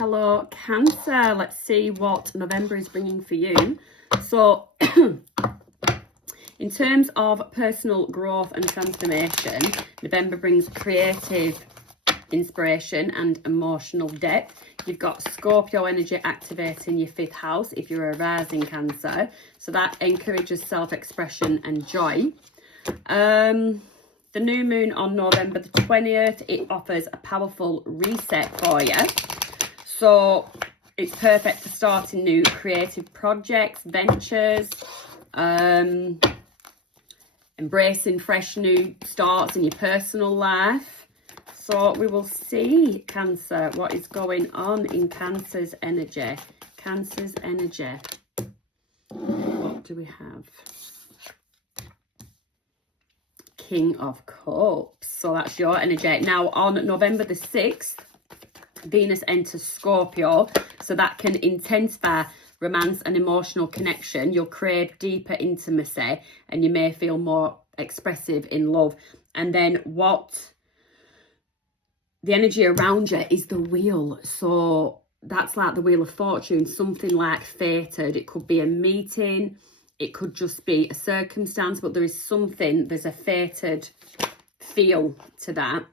Hello, Cancer. Let's see what November is bringing for you. So, in terms of personal growth and transformation, November brings creative inspiration and emotional depth. You've got Scorpio energy activating your 5th house if you're a rising Cancer. So that encourages self-expression and joy. The new moon on November the 20th, it offers a powerful reset for you. So it's perfect for starting new creative projects, ventures, embracing fresh new starts in your personal life. So we will see, Cancer, what is going on in Cancer's energy. Cancer's energy. What do we have? King of Cups. So that's your energy. Now on November the 6th, Venus enters Scorpio, so that can intensify romance and emotional connection. You'll crave deeper intimacy and you may feel more expressive in love. And then what the energy around you is the wheel. So that's like the Wheel of Fortune, something like fated. It could be a meeting, it could just be a circumstance, but there is something, there's a fated feel to that.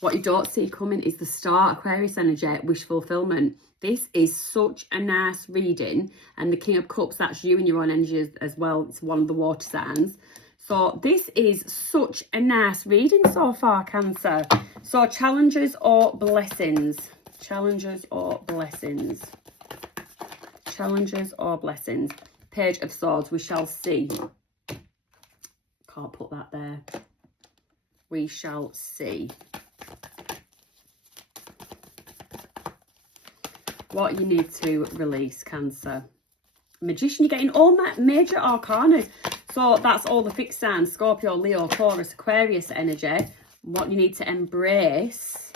What you don't see coming is the Star, Aquarius energy, wish fulfillment. This is such a nice reading. And the King of Cups, that's you and your own energy as well. It's one of the water signs. So this is such a nice reading so far, Cancer. So challenges or blessings? Challenges or blessings? Challenges or blessings? Page of Swords, we shall see. Can't put that there. We shall see. What you need to release, Cancer. Magician, you're getting all major arcana. So that's all the fixed signs. Scorpio, Leo, Taurus, Aquarius energy. What you need to embrace,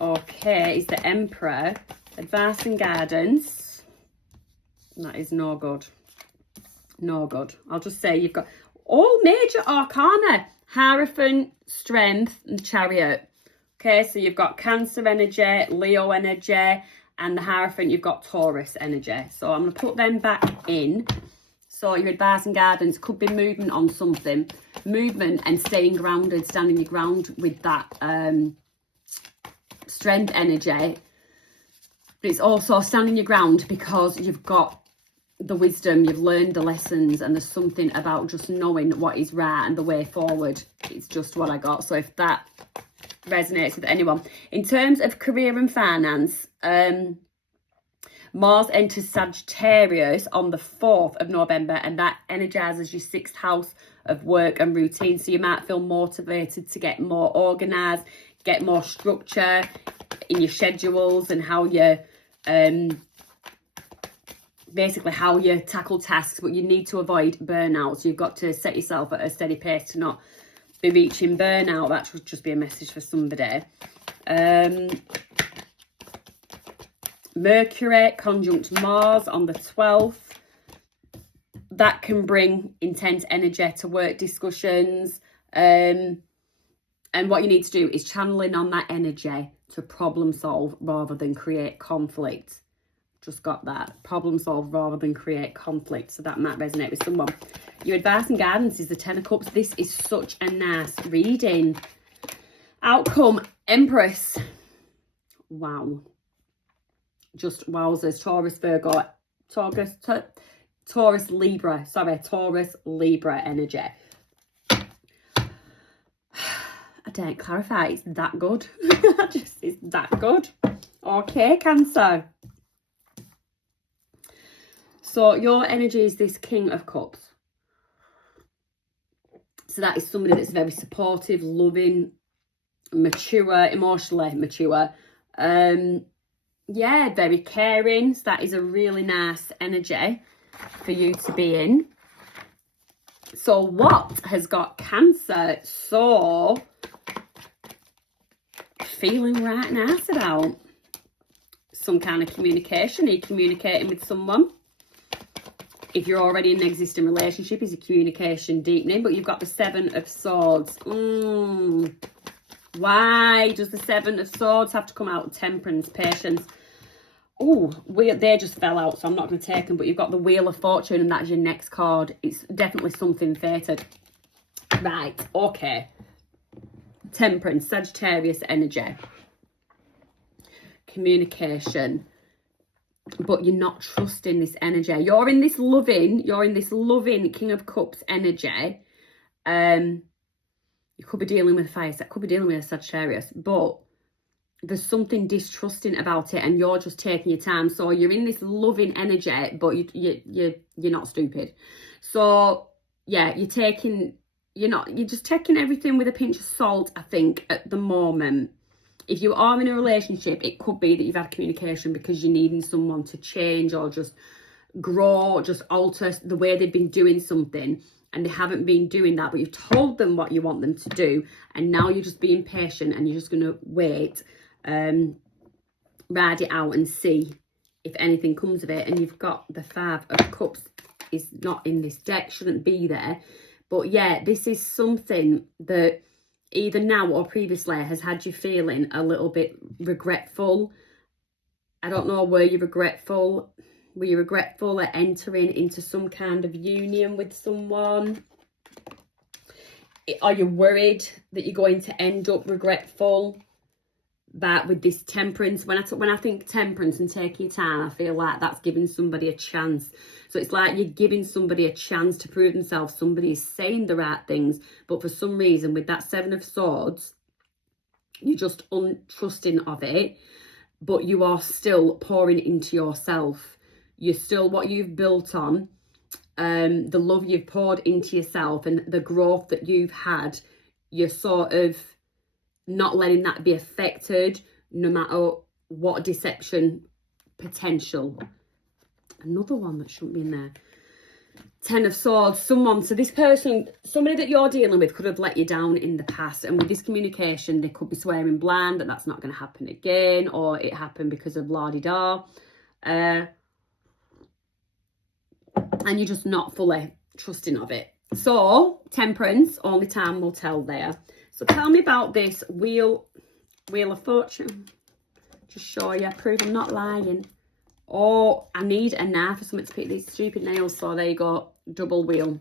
okay, is the Emperor. Advice and guidance. That is no good. No good. I'll just say you've got all major arcana. Hierophant, Strength, and Chariot. Okay, so you've got Cancer energy, Leo energy, and the Hierophant, you've got Taurus energy. So I'm going to put them back in. So your advice and guidance could be movement on something. Movement and staying grounded, standing your ground with that Strength energy. But it's also standing your ground because you've got the wisdom, you've learned the lessons, and there's something about just knowing what is right and the way forward. It's just what I got. So if that resonates with anyone. In terms of career and finance, Mars enters Sagittarius on the 4th of November, and that energizes your 6th house of work and routine. So you might feel motivated to get more organized, get more structure in your schedules and how you basically how you tackle tasks, but you need to avoid burnout. So you've got to set yourself at a steady pace to not be reaching burnout. That should just be a message for somebody. Mercury conjunct Mars on the 12th. That can bring intense energy to work discussions. And what you need to do is channeling on that energy to problem solve rather than create conflict. Just got that. Problem solve rather than create conflict. So that might resonate with someone. Your advice and guidance is the 10 of Cups. This is such a nice reading. Outcome, Empress. Wow. Just wowzers. Taurus, Virgo, Taurus, Libra. Sorry, Taurus, Libra energy. I don't clarify. It's that good. It's that good. Okay, Cancer. So your energy is this King of Cups. So that is somebody that's very supportive, loving, mature, emotionally mature. Yeah, very caring. So that is a really nice energy for you to be in. So what has got Cancer so feeling right nice about? Some kind of communication. Are you communicating with someone? If you're already in an existing relationship, is a communication deepening? But you've got the 7 of Swords. Why does the Seven of Swords have to come out? Temperance, patience. Oh, they just fell out, so I'm not going to take them. But you've got the Wheel of Fortune, and that's your next card. It's definitely something fated. Right, okay. Temperance, Sagittarius energy. Communication. But you're not trusting this energy. You're in this loving King of Cups energy. You could be dealing with fire, could be dealing with a Sagittarius, but there's something distrusting about it, and you're just taking your time. So you're in this loving energy, but you're not stupid. So yeah, you're just taking everything with a pinch of salt, I think, at the moment. If you are in a relationship, it could be that you've had communication because you're needing someone to change or just grow, just alter the way they've been doing something, and they haven't been doing that, but you've told them what you want them to do, and now you're just being patient and you're just going to wait, ride it out and see if anything comes of it. And you've got the Five of Cups is not in this deck, shouldn't be there. But yeah, this is something that either now or previously has had you feeling a little bit regretful. I don't know, were you regretful? Were you regretful at entering into some kind of union with someone? Are you worried that you're going to end up regretful? That with this temperance, when I think temperance and taking time, I feel like that's giving somebody a chance. So it's like you're giving somebody a chance to prove themselves. Somebody is saying the right things, but for some reason with that Seven of Swords, you're just untrusting of it, but you are still pouring into yourself. You're still, what you've built on, the love you've poured into yourself and the growth that you've had, you're sort of not letting that be affected no matter what deception potential. Another one that shouldn't be in there. Ten of Swords, so this person, somebody that you're dealing with could have let you down in the past, and with this communication they could be swearing blind that that's not going to happen again, or it happened because of la-di-da, and you're just not fully trusting of it. So temperance, only time will tell there. So tell me about this Wheel of Fortune. Just show you, prove I'm not lying. Oh, I need a knife or something to pick these stupid nails. So there you go, double wheel.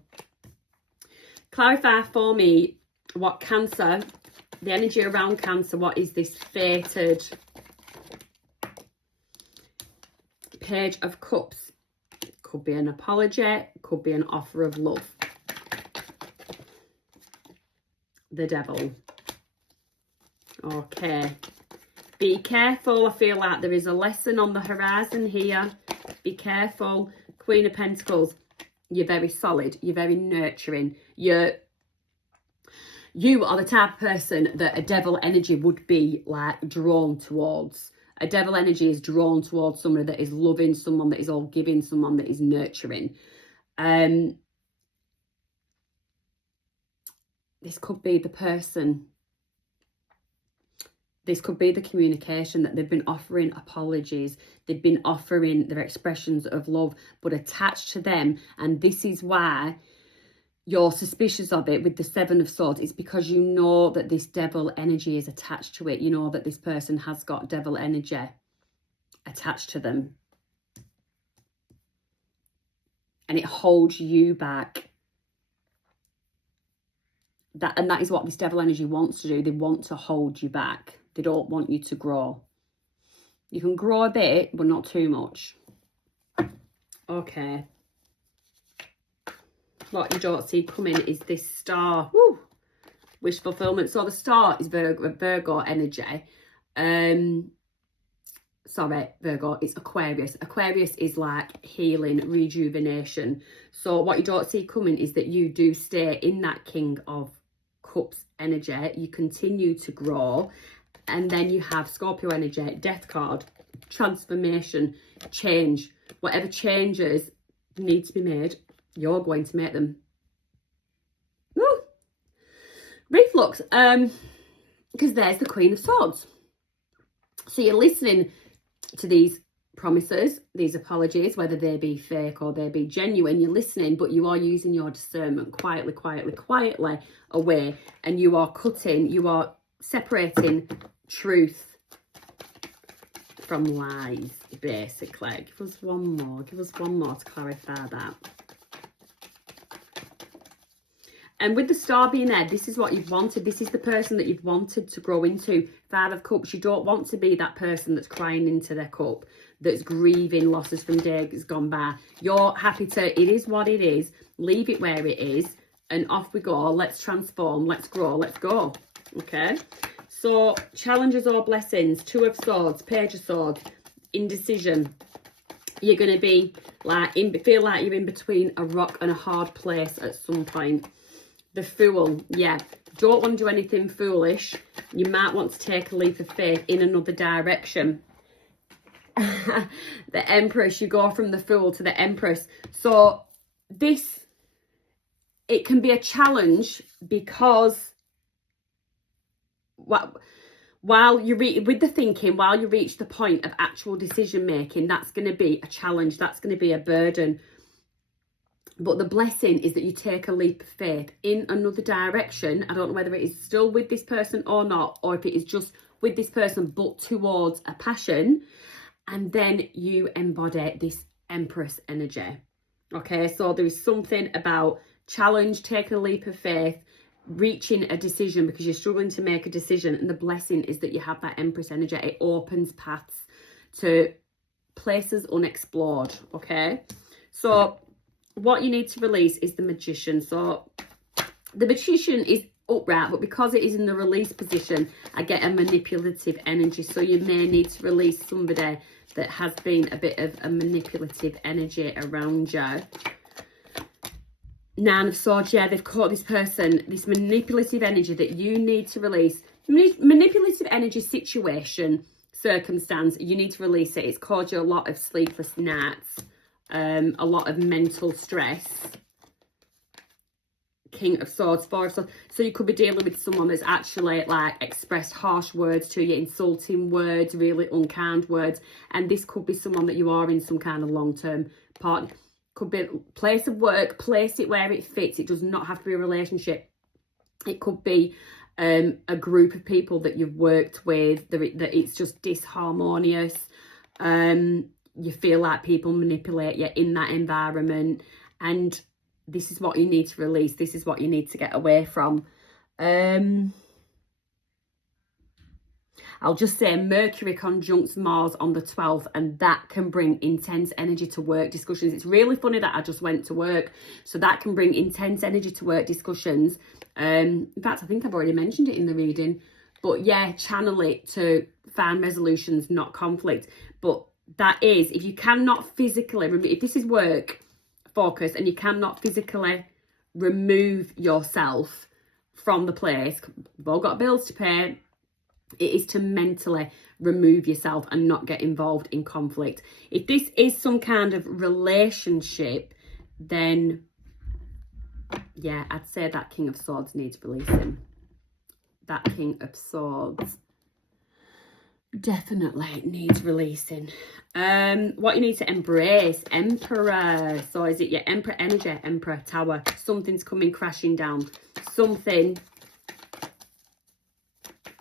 Clarify for me what Cancer, the energy around Cancer, what is this fated Page of Cups? Could be an apology, could be an offer of love. The Devil. Okay. Be careful. I feel like there is a lesson on the horizon here. Be careful. Queen of Pentacles. You're very solid. You're very nurturing. You are the type of person that a devil energy would be like drawn towards. A devil energy is drawn towards someone that is loving, someone that is all giving, someone that is nurturing. This could be the person. This could be the communication that they've been offering apologies. They've been offering their expressions of love, but attached to them. And this is why you're suspicious of it with the Seven of Swords. It's because you know that this devil energy is attached to it. You know that this person has got devil energy attached to them. And it holds you back. That is what this devil energy wants to do. They want to hold you back. They don't want you to grow. You can grow a bit, but not too much. Okay. What you don't see coming is this Star. Woo! Wish fulfillment. So the Star is Virgo energy. Sorry, Virgo, it's Aquarius. Aquarius is like healing, rejuvenation. So what you don't see coming is that you do stay in that King of Cups energy. You continue to grow. And then you have Scorpio energy, Death card, transformation, change. Whatever changes need to be made, you're going to make them. Woo! Reflux, because there's the Queen of Swords. So you're listening to these promises, these apologies, whether they be fake or they be genuine. You're listening, but you are using your discernment quietly away, and you are cutting, you are separating truth from lies, basically. Give us one more. Give us one more to clarify that. And with the star being there, this is what you've wanted. This is the person that you've wanted to grow into. Five of Cups, you don't want to be that person that's crying into their cup, that's grieving losses from days gone by. You're happy to, it is what it is, leave it where it is, and off we go. Let's transform, let's grow, let's go. Okay? So, challenges or blessings, Two of Swords, Page of Swords, indecision. You're going to be like, feel like you're in between a rock and a hard place at some point. The Fool, yeah, don't want to do anything foolish. You might want to take a leap of faith in another direction. The Empress, you go from the Fool to the Empress. So this, it can be a challenge because while you with the thinking, while you reach the point of actual decision making, that's going to be a challenge. That's going to be a burden. But the blessing is that you take a leap of faith in another direction. I don't know whether it is still with this person or not, or if it is just with this person, but towards a passion. And then you embody this Empress energy. Okay, so there is something about challenge, taking a leap of faith, reaching a decision because you're struggling to make a decision. And the blessing is that you have that Empress energy. It opens paths to places unexplored. Okay, so what you need to release is the Magician. So the Magician is upright, but because it is in the release position, I get a manipulative energy. So you may need to release somebody that has been a bit of a manipulative energy around you. Nine of Swords, yeah, they've caught this person, this manipulative energy that you need to release. Manipulative energy situation, circumstance, you need to release it. It's caused you a lot of sleepless nights. A lot of mental stress. King of Swords, Four of Swords. So you could be dealing with someone that's actually like expressed harsh words to you, insulting words, really unkind words. And this could be someone that you are in some kind of long-term partner. Could be place of work, place it where it fits. It does not have to be a relationship. It could be a group of people that you've worked with, that it's just disharmonious. You feel like people manipulate you in that environment, and this is what you need to release. This is what you need to get away from. I'll just say Mercury conjuncts Mars on the 12th, and that can bring intense energy to work discussions. It's really funny that I just went to work, so that can bring intense energy to work discussions. In fact, I think I've already mentioned it in the reading, but yeah, channel it to find resolutions, not conflict. But that is, if you cannot physically, if this is work focus and you cannot physically remove yourself from the place, we've all got bills to pay, it is to mentally remove yourself and not get involved in conflict. If this is some kind of relationship, then yeah, I'd say that King of Swords needs releasing. That King of Swords definitely needs releasing. What you need to embrace, Emperor. So is it your Emperor energy, Emperor Tower? Something's coming crashing down. Something,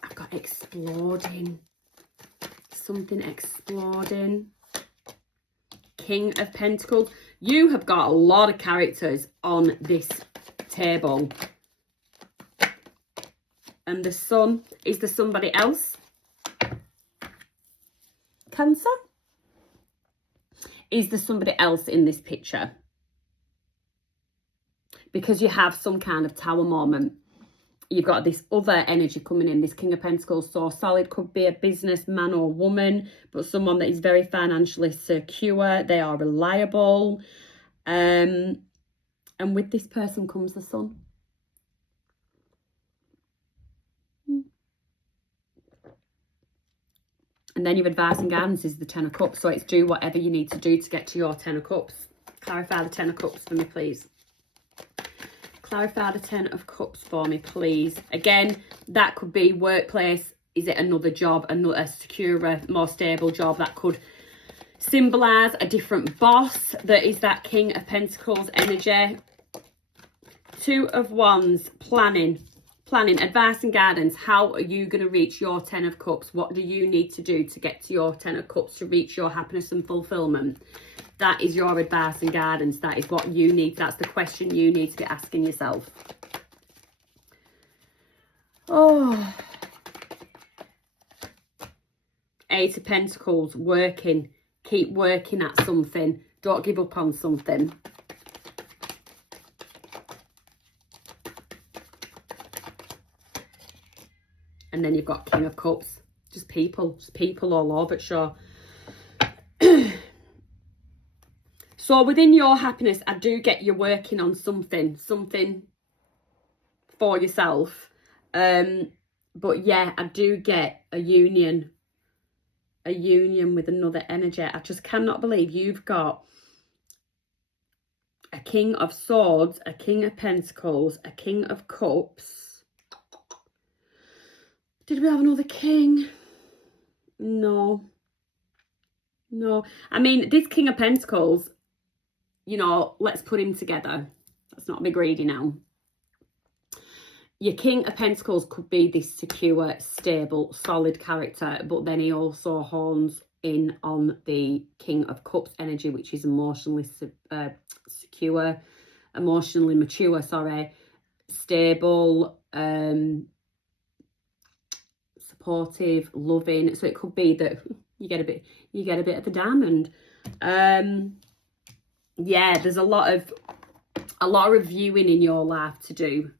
I've got exploding. Something exploding. King of Pentacles. You have got a lot of characters on this table. And the Sun, is there somebody else? Cancer? Is there somebody else in this picture? Because you have some kind of tower moment. You've got this other energy coming in, this King of Pentacles. So solid, could be a businessman or woman, but someone that is very financially secure. They are reliable. And with this person comes the Sun. And then your advice and guidance is the Ten of Cups. So it's do whatever you need to do to get to your Ten of Cups. Clarify the Ten of Cups for me, please. Clarify the Ten of Cups for me, please. Again, that could be workplace. Is it another job, another secure, more stable job? That could symbolise a different boss. That is that King of Pentacles energy. Two of Wands, planning planning, advice and guidance. How are you going to reach your 10 of Cups? What do you need to do to get to your 10 of Cups to reach your happiness and fulfillment? That is your advice and guidance. That is what you need. That's the question you need to be asking yourself. Oh. Eight of Pentacles, working. Keep working at something. Don't give up on something. And then you've got King of Cups. Just people all over, sure. So within your happiness, I do get you working on something for yourself. But yeah, I do get a union with another energy. I just cannot believe you've got a King of Swords, a King of Pentacles, a King of Cups. Did we have another king? No. I mean, this King of Pentacles, you know, let's put him together. Let's not be greedy now. Your King of Pentacles could be this secure, stable, solid character, but then he also horns in on the King of Cups energy, which is emotionally secure, emotionally mature, stable, supportive, loving. So it could be that you get a bit of the diamond. Yeah, there's a lot of reviewing in your life to do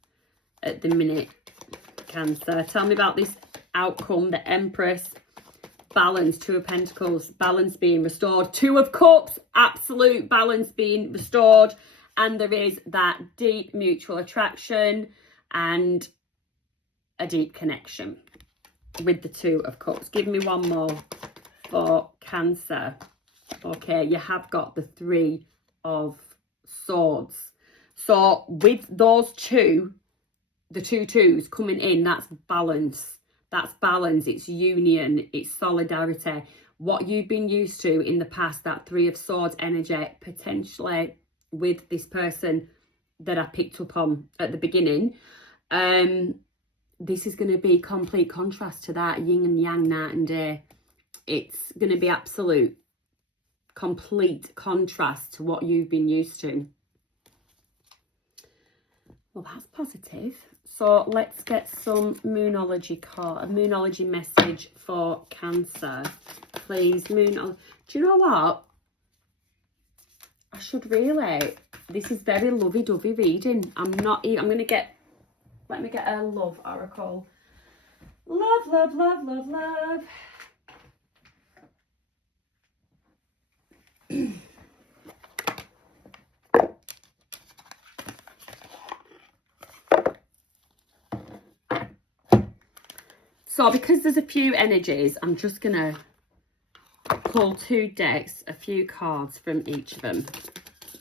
at the minute, Cancer. Tell me about this outcome. The Empress, balance, Two of Pentacles, balance being restored, Two of Cups, absolute balance being restored, and there is that deep mutual attraction and a deep connection with the Two of Cups. Give me one more for Cancer. Okay, you have got the Three of Swords. So with those two, the two twos coming in, that's balance. That's balance. It's union. It's solidarity. What you've been used to in the past, that Three of Swords energy, potentially with this person that I picked up on at the beginning. This is going to be complete contrast to that, yin and yang, night and day. It's going to be absolute, complete contrast to what you've been used to. Well, that's positive. So let's get some Moonology card, a Moonology message for Cancer. Please, Moon. Do you know what? I should really. This is very lovey-dovey reading. I'm going to get. Let me get a love oracle. Love, love, love, love, love. So because there's a few energies, I'm just going to pull two decks, a few cards from each of them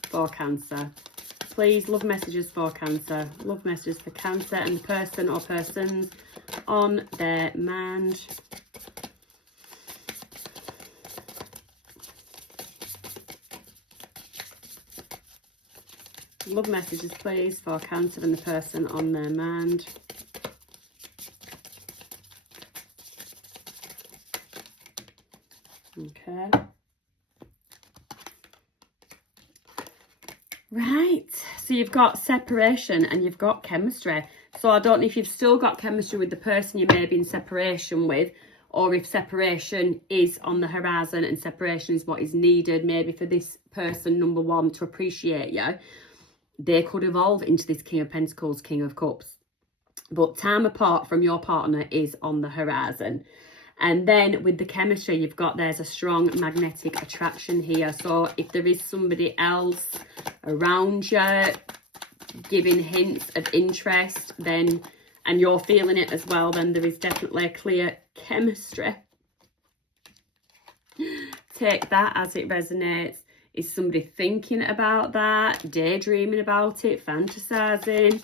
for Cancer. Please, love messages for Cancer. Love messages for Cancer and the person or persons on their mind. Love messages, please, for Cancer and the person on their mind. Okay. Right. So you've got separation and you've got chemistry. So I don't know if you've still got chemistry with the person you may be in separation with, or if separation is on the horizon and separation is what is needed maybe for this person, number one, to appreciate you. They could evolve into this King of Pentacles, King of Cups. But time apart from your partner is on the horizon. And then with the chemistry, you've got, there's a strong magnetic attraction here. So if there is somebody else around you giving hints of interest, then, and you're feeling it as well, then there is definitely a clear chemistry. Take that as it resonates. Is somebody thinking about that, daydreaming about it, fantasizing?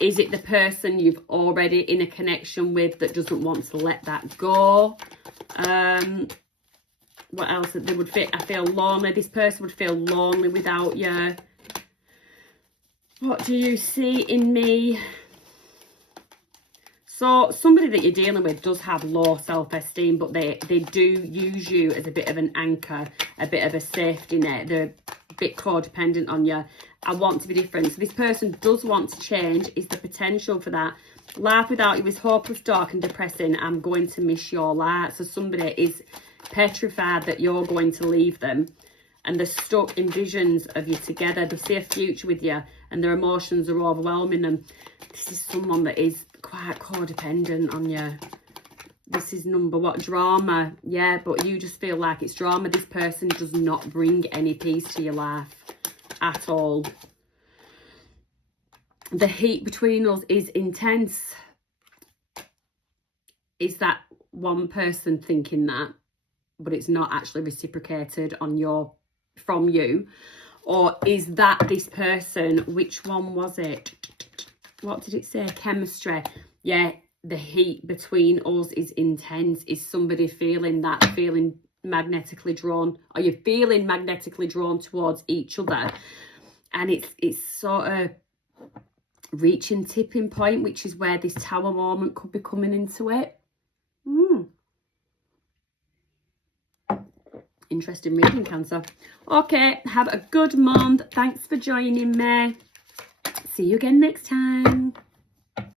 Is it the person you've already in a connection with that doesn't want to let that go? What else? They would feel, I feel lonely. This person would feel lonely without you. What do you see in me? So somebody that you're dealing with does have low self-esteem, but they do use you as a bit of an anchor, a bit of a safety net. They're a bit codependent on you. I want to be different. So this person does want to change. Is the potential for that? Life without you is hopeless, dark and depressing. I'm going to miss your light. So somebody is petrified that you're going to leave them, and they're stuck in visions of you together. They see a future with you and their emotions are overwhelming them. This is someone that is quite codependent on you. This is number what? Drama. Yeah, but you just feel like it's drama. This person does not bring any peace to your life at all. The heat between us is intense. Is that one person thinking that, but it's not actually reciprocated on from you? Or is that this person? Which one was it? What did it say? Chemistry. Yeah, the heat between us is intense. Is somebody feeling that, feeling magnetically drawn? Are you feeling magnetically drawn towards each other? And it's sort of reaching tipping point, which is where this Tower moment could be coming into it. Interesting reading, Cancer. Okay, have a good month. Thanks for joining me. See you again next time.